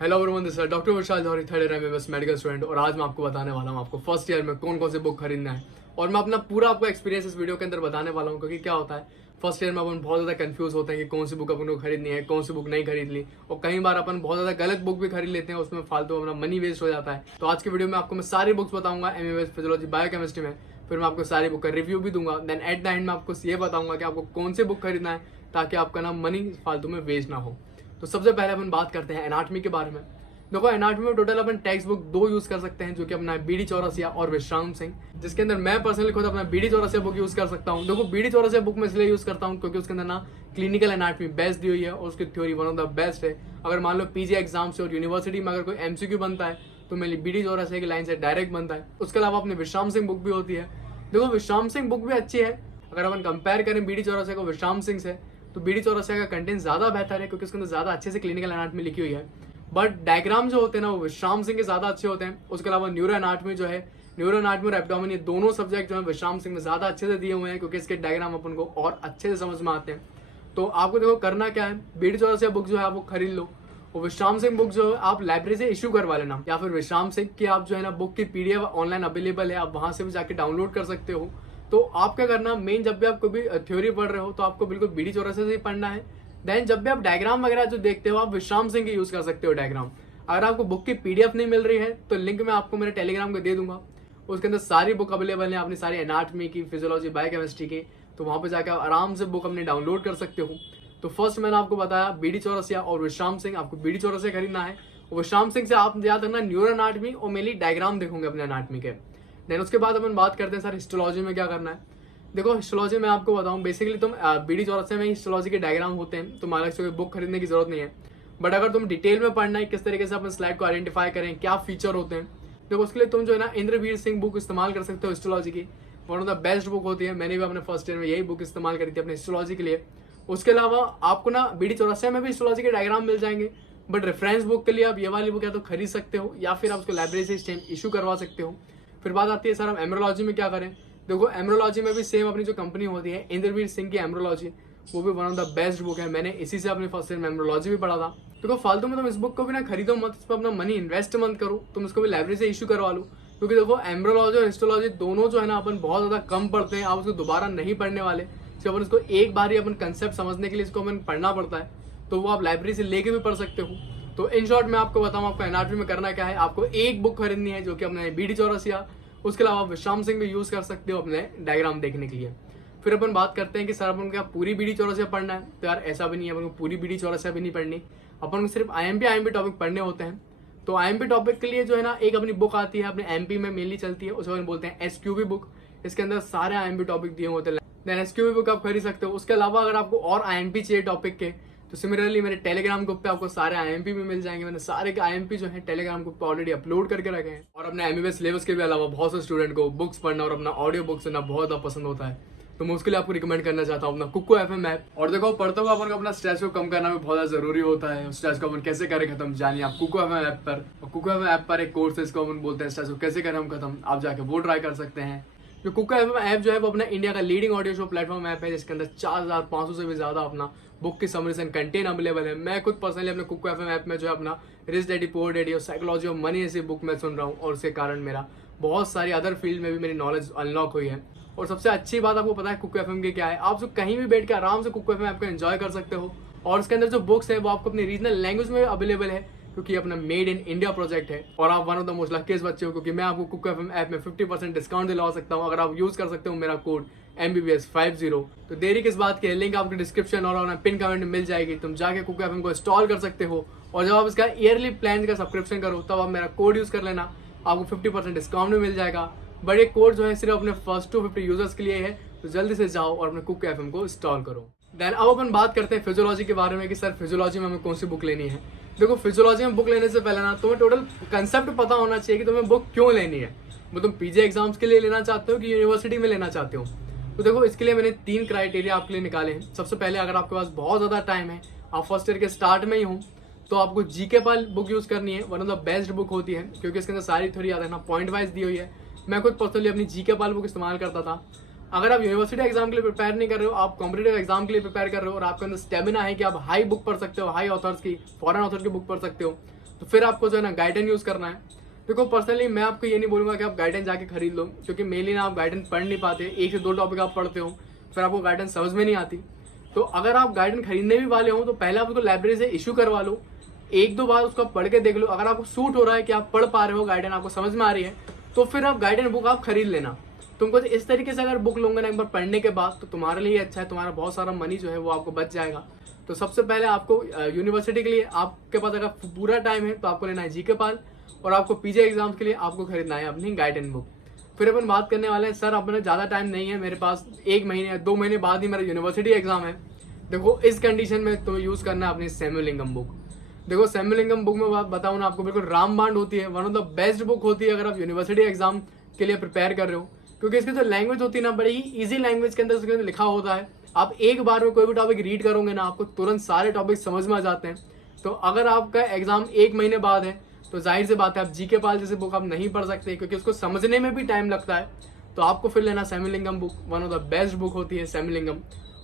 Hello everyone, this is doctor Vishal Johri, third year MBBS medical student. और आज मैं आपको बताने वाला हूँ आपको फर्स्ट ईयर में कौन कौन से बुक खरीदना है। और मैं अपना पूरा आपको एक्सपीरियंस इस वीडियो के अंदर बताने वाला हूँ, क्योंकि क्या होता है फर्स्ट ईयर में अपन बहुत ज़्यादा कंफ्यूज होते हैं कि कौन सी बुक अपन को खरीदनी है, कौन सी बुक नहीं खरीद ली। और कई बार अपन बहुत ज़्यादा गलत बुक भी खरीद लेते हैं, उसमें फालतू अपना मनी वेस्ट हो जाता है। तो आज की वीडियो में आपको मैं सारी बुक्स बताऊंगा एमबीबीएस फिजियोलॉजी बायोकेमिस्ट्री में। फिर मैं आपको सारी बुक का रिव्यू भी दूंगा। देन एट द एंड में आपको ये बताऊंगा कि आपको कौन सी बुक खरीदना है ताकि आपका ना मनी फालतू में वेस्ट ना हो। तो सबसे पहले अपन बात करते हैं एनाटॉमी के बारे में। देखो एनाटॉमी में टोटल अपन टेक्स्ट बुक दो यूज कर सकते हैं, जो कि अपना बीडी चौरसिया और विश्राम सिंह, जिसके अंदर मैं पर्सनली खुद अपना बीडी चौरसिया बुक यूज कर सकता हूँ। देखो बीडी चौरसिया बुक में इसलिए यूज करता हूँ क्योंकि उसके अंदर ना क्लिनिकल एनाटॉमी बेस्ट दी हुई है और उसकी theory one of the best है। अगर मान लो पीजी एग्जाम से और यूनिवर्सिटी में अगर कोई एमसीक्यू बनता है तो मेरी बीडी चौरसिया की लाइन से डायरेक्ट बनता है। उसके अलावा अपने विश्राम सिंह बुक भी होती है। देखो विश्राम सिंह बुक भी अच्छी है। अगर अपन कंपेयर करें बीडी चौरसिया को विश्राम सिंह से, तो बीडी चौरसिया का कंटेंट ज्यादा बेहतर है क्योंकि उसके अंदर ज्यादा अच्छे से क्लिनिकल एनाटॉमी लिखी हुई है। बट डायग्राम जो होते हैं ना वो विश्राम सिंह के ज्यादा अच्छे होते हैं। उसके अलावा न्यूरो एनाटॉमी जो है, न्यूरो एनाटॉमी और एब्डोमेन, ये दोनों सब्जेक्ट जो है विश्राम सिंह में ज्यादा अच्छे से दिए हुए हैं क्योंकि इसके डायग्राम अपन को और अच्छे से समझ में आते हैं। तो आपको देखो करना क्या है, बीडी चौरसिया बुक जो है आप वो खरीद लो। और विश्राम सिंह बुक जो है आप लाइब्रेरी से इशू करवा लेना, या फिर विश्राम सिंह की आप जो है ना बुक की पीडीएफ ऑनलाइन अवेलेबल है, आप वहां से भी जाके डाउनलोड कर सकते हो। तो आप क्या करना, मेन जब भी आप कोई भी थ्योरी पढ़ रहे हो तो आपको बिल्कुल बीडी चौरसिया से ही पढ़ना है। देन जब भी आप डायग्राम वगैरह जो देखते हो आप विश्राम सिंह के यूज कर सकते हो डायग्राम। अगर आपको बुक की पीडीएफ नहीं मिल रही है तो लिंक मैं आपको मेरे टेलीग्राम को दे दूंगा। उसके अंदर सारी बुक अवेलेबल है, अपनी सारी एनाटॉमी की, फिजियोलॉजी, बायोकेमिस्ट्री की। तो वहां पे जाकर आराम से बुक अपने डाउनलोड कर सकते हो। तो फर्स्ट मैंने आपको बताया बीडी चौरसिया और विश्राम सिंह। आपको बीडी चौरसिया खरीदना है और विश्राम सिंह से आप याद रखना न्यूरो एनाटॉमी और मेनली डायग्राम देखोगे अपने एनाटॉमी के। देन उसके बाद अपन बात करते हैं सर हिस्टोलॉजी में क्या करना है। देखो हिस्टोलॉजी में आपको बताऊं, बेसिकली तुम बीडी चौरसिया में हिस्टोलॉजी के डायग्राम होते हैं, तो अलग से कोई बुक खरीदने की जरूरत नहीं है। बट अगर तुम डिटेल में पढ़ना है किस तरीके से अपन स्लाइड को आइडेंटिफाई करें, क्या फीचर होते हैं, देखो उसके लिए तुम जो है ना इंद्रवीर सिंह बुक इस्तेमाल कर सकते हो हिस्टोलॉजी की। One of the best book होती है। मैंने भी अपने फर्स्ट ईयर में यही बुक इस्तेमाल करी थी अपने हिस्टोलॉजी के लिए। उसके अलावा आपको ना बीडी चौरसिया में भी हिस्टोलॉजी के डायग्राम मिल जाएंगे। बट रेफरेंस बुक के लिए आप ये वाली बुक या तो खरीद सकते हो या फिर आप उसको लाइब्रेरी से इशू करवा सकते हो। फिर बात आती है सर हम एमरोलॉजी में क्या करें। देखो एमरोलॉजी में भी सेम अपनी जो कंपनी होती है इंद्रवीर सिंह की एमरोलॉजी, वो भी one of the best book है। मैंने इसी से अपने फर्स्ट ईयर में एमरोलॉजी भी पढ़ा था। देखो फालतू में तुम इस बुक को भी ना खरीदो मत, इस पर अपना मनी इन्वेस्ट मत करो, तुम इसको भी लाइब्रेरी से इशू करवा लो। क्योंकि देखो एमरोलॉजी और हिस्टोलॉजी दोनों जो है ना अपन बहुत ज्यादा कम पढ़ते हैं, आप उसको दोबारा नहीं पढ़ने वाले। सिर्फ अपन इसको एक बार ही अपन कंसेप्ट समझने के लिए इसको अपन पढ़ना पड़ता है, तो वो आप लाइब्रेरी से लेके भी पढ़ सकते हो। तो इन शॉर्ट मैं आपको बताऊं आपको एनाटॉमी में करना क्या है। आपको एक बुक खरीदनी है जो कि अपने बीडी चौरसिया, उसके अलावा विश्राम सिंह भी यूज कर सकते हो अपने डायग्राम देखने के लिए। फिर अपन बात करते हैं कि सर अपन क्या पूरी बीडी चौरसिया पढ़ना है, तो यार ऐसा भी नहीं है, अपन को पूरी बीडी चौरसिया भी नहीं पढ़नी। अपन को सिर्फ आईएमपी टॉपिक पढ़ने होते हैं। तो आईएमपी टॉपिक के लिए जो है ना एक अपनी बुक आती है, अपने एमपी में मेनली चलती है, उसे अपन बोलते हैं एसक्यूबी बुक। इसके अंदर सारे आईएमपी टॉपिक दिए होते हैं। देन एसक्यूबी बुक आप खरीद सकते हो। उसके अलावा अगर आपको और आईएमपी चाहिए टॉपिक के, तो सिमिलरली मेरे टेलीग्राम ग्रुप पे आपको सारे आईएमपी भी मिल जाएंगे। मैंने सारे के आईएमपी जो है टेलीग्राम ग्रुप पे ऑलरेडी अपलोड करके रखे हैं। और अपने एमबीबीएस सिलेबस के भी अलावा बहुत से स्टूडेंट को बुक्स पढ़ना और अपना ऑडियो बुक सुनना बहुत ज्यादा पसंद होता है, तो मैं उसके लिए आपको रिकमेंड करना चाहता हूँ अपना कुको एफएम ऐप। और देखो पढ़ते हुए अपन को अपना स्ट्रेस को कम करना भी बहुत ज्यादा जरूरी होता है। स्ट्रेस को अपन कैसे करें खत्म, जानिए आप कुको एफएम ऐप पर। और कुको एफएम ऐप पर एक कोर्स है, इसको अपन बोलते हैं स्ट्रेस को कैसे करें हम खत्म, आप जाके वो ट्राई कर सकते हैं। जो कुको एफएम ऐप जो है वो अपना इंडिया का leading audio show platform app है, जिसके अंदर 4500 से भी ज्यादा अपना बुक की समरीज एंड कंटेंट अवेलेबल है। मैं खुद पर्सनली अपने कुको एफएम ऐप में जो है अपना रिच डैडी पुअर डैडी और साइकोलॉजी ऑफ मनी ऐसी बुक मैं सुन रहा हूँ, और उसके कारण मेरा बहुत सारी अदर फील्ड में भी मेरी नॉलेज अनलॉक हुई है। और सबसे अच्छी बात आपको पता है कुको एफएम की क्या है, आप जो कहीं भी बैठ के आराम से कुको एफएम ऐप को एंजॉय कर सकते हो। और उसके अंदर जो बुक्स है वो आपको अपनी रीजनल लैंग्वेज में अवेलेबल है, क्योंकि अपना मेड इन इंडिया प्रोजेक्ट है। और आप one of the most luckiest बच्चे हो, क्योंकि मैं आपको कुको एफएम ऐप में 50% डिस्काउंट दिलवा सकता हूँ अगर आप यूज कर सकते हो मेरा कोड MBBS50। तो देरी किस बात की है, लिंक आपको डिस्क्रिप्शन और पिन कमेंट में मिल जाएगी। तुम जाके कुको एफएम को इंस्टॉल कर सकते हो, और जब आप इसका ईयरली प्लान का सब्सक्रिप्शन करो तब आप मेरा कोड यूज कर लेना, आपको 50% डिस्काउंट भी मिल जाएगा। बट ये कोड जो है सिर्फ अपने फर्स्ट 250 यूजर्स के लिए है, तो जल्दी से जाओ और अपने कुको एफएम को इंस्टॉल करो। देन अब अपन बात करते हैं फिजियोलॉजी के बारे में कि सर फिजियोलॉजी में हमें कौन सी बुक लेनी है। देखो फिजियोलॉजी में बुक लेने से पहले ना तुम्हें टोटल कंसेप्ट पता होना चाहिए कि तुम्हें बुक क्यों लेनी है। वो तुम पीजी एग्जाम्स के लिए लेना चाहते हो कि यूनिवर्सिटी में लेना चाहते हो। तो देखो इसके लिए मैंने 3 क्राइटेरिया आपके लिए निकाले हैं। सबसे पहले अगर आपके पास बहुत ज्यादा टाइम है, आप फर्स्ट ईयर के स्टार्ट में ही हो, तो आपको जीके पाल बुक यूज करनी है। One of the best book होती है क्योंकि इसके अंदर सारी थ्योरी याद है ना, पॉइंट वाइज दी हुई है। मैं खुद पर्सनली अपनी जीके पाल बुक इस्तेमाल करता था। अगर आप यूनिवर्सिटी एग्जाम के लिए प्रिपेयर नहीं कर रहे हो, आप कॉम्पिटेटिव एग्जाम के लिए प्रिपेयर कर रहे हो और आपके अंदर स्टेमिना है कि आप हाई बुक पढ़ सकते हो, हाई ऑथर्स की, फॉरेन ऑथर की बुक पढ़ सकते हो, तो फिर आपको जो है ना गाइडेंस यूज करना है। देखो पर्सनली मैं आपको ये नहीं बोलूंगा कि आप गाइडेंस जाके खरीद लो, क्योंकि मेनली ना आप गाइडेंस पढ़ नहीं पाते, 1 से 2 टॉपिक आप पढ़ते हो फिर आपको गाइडेंस समझ में नहीं आती। तो अगर आप गाइडेंस खरीदने भी वाले हो तो पहले आप उसको लाइब्रेरी से इशू करवा लो, 1-2 बार उसको पढ़ के देख लो, अगर आपको सूट हो रहा है कि आप पढ़ पा रहे हो, गाइडेंस आपको समझ में आ रही है, तो फिर आप गाइडेंस बुक आप खरीद लेना। तुमको इस तरीके से अगर बुक लोगे ना एक बार पढ़ने के बाद, तो तुम्हारे लिए अच्छा है, तुम्हारा बहुत सारा मनी जो है वो आपको बच जाएगा। तो सबसे पहले आपको यूनिवर्सिटी के लिए आपके पास अगर पूरा टाइम है तो आपको लेना है जीके पाल, और आपको पीजे एग्जाम्स के लिए आपको खरीदना है अपनी गाइडेंस बुक। फिर अपन बात करने वाले हैं, सर अपने ज़्यादा टाइम नहीं है मेरे पास, 1 महीने या 2 महीने बाद ही मेरा यूनिवर्सिटी एग्जाम है। देखो इस कंडीशन में तुम्हें यूज़ करना है अपनी सैमुअलिंगम बुक। देखो सैमुअलिंगम बुक में बात बताऊँ ना आपको, बिल्कुल रामबाण होती है, one of the best book होती है अगर आप यूनिवर्सिटी एग्जाम के लिए प्रिपेयर कर रहे हो, क्योंकि इसकी जो लैंग्वेज होती है ना बड़ी ही ईजी लैंग्वेज के अंदर उसके अंदर लिखा होता है। आप एक बार में कोई भी टॉपिक रीड करोगे ना आपको तुरंत सारे टॉपिक समझ में आ जाते हैं। तो अगर आपका एग्जाम 1 महीने बाद है तो जाहिर सी बात है आप जीके पाल जैसे बुक आप नहीं पढ़ सकते, क्योंकि उसको समझने में भी टाइम लगता है। तो आपको फिर लेना Samuelingam book, one of the best book होती है सैमुअलिंगम।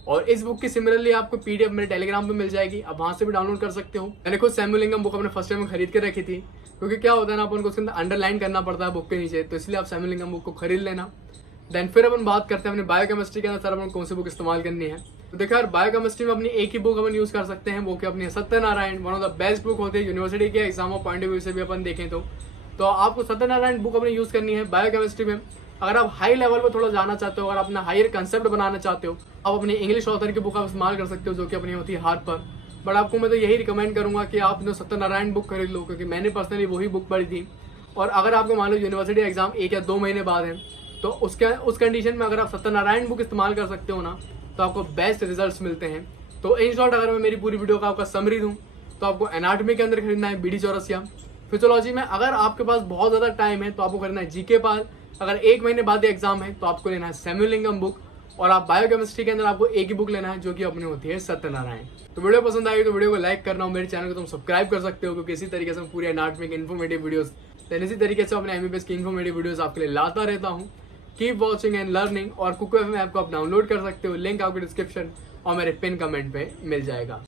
और इस बुक की सिमिलरली आपको पीडीएफ मेरे टेलीग्राम पे मिल जाएगी, आप वहां से भी डाउनलोड कर सकते हो। मैंने खुद सैमुअलिंगम बुक अपने फर्स्ट टाइम में खरीद के रखी थी, क्योंकि क्या होता है ना अपन को उसके अंदर अंडरलाइन करना पड़ता है बुक के नीचे, तो इसलिए आप सैमुअलिंगम बुक को खरीद लेना। देन फिर अपन बात करते हैं अपनी बायोकेमिस्ट्री के अंदर सर अपन कौन सी बुक इस्तेमाल करनी है। तो देखा यार बायोकेमिस्ट्री में अपनी एक ही बुक अपन यूज कर सकते हैं, वो कि अपनी Satyanarayan, one of the best book होती है यूनिवर्सिटी के exam of point of view से भी अपन देखें तो आपको सत्यनारायण बुक अपनी यूज करनी है बायोकेमिस्ट्री में। अगर आप हाई लेवल पर थोड़ा जाना चाहते हो, अगर अपना हायर कंसेप्ट बनाना चाहते हो, आप अपनी इंग्लिश ऑथर की बुक आप इस्तेमाल कर सकते हो जो कि अपनी होती है हार्पर। बट आपको मैं तो यही रिकमेंड करूंगा कि आप जो सत्यनारायण बुक खरीद लो, क्योंकि मैंने पर्सनली वही बुक पढ़ी थी। और अगर आपको मान लो यूनिवर्सिटी एग्जाम 1 या 2 महीने बाद है, तो उस कंडीशन में अगर आप सत्यनारायण बुक इस्तेमाल कर सकते हो ना, तो आपको बेस्ट रिजल्ट्स मिलते हैं। तो इन शॉर्ट अगर मैं मेरी पूरी वीडियो का आपका समरी दूं, तो आपको एनाटॉमी के अंदर खरीदना है बीडी चौरसिया। फिजियोलॉजी में अगर आपके पास बहुत ज्यादा टाइम है तो आपको खरीदना है जीके पाल, अगर 1 महीने बाद एग्जाम है तो आपको लेना है सैमुअलिंगम बुक, और आप बायोकेमिस्ट्री के अंदर आपको एक ही बुक लेना है जो कि अपनी होती है सत्यनारायण। तो वीडियो पसंद आई तो वीडियो को लाइक करना, मेरे चैनल को तुम सब्सक्राइब कर सकते हो, क्योंकि इसी तरीके से पूरी एनाटॉमी के इन्फॉर्मेटिव वीडियोस, इसी तरीके से अपने एमबीबीएस की इन्फॉर्मेटिव वीडियोस आपके लिए लाता रहता हूँ। Keep watching and learning. और कुकू एफएम ऐप को आप डाउनलोड कर सकते हो, लिंक आपको डिस्क्रिप्शन और मेरे पिन कमेंट पे मिल जाएगा।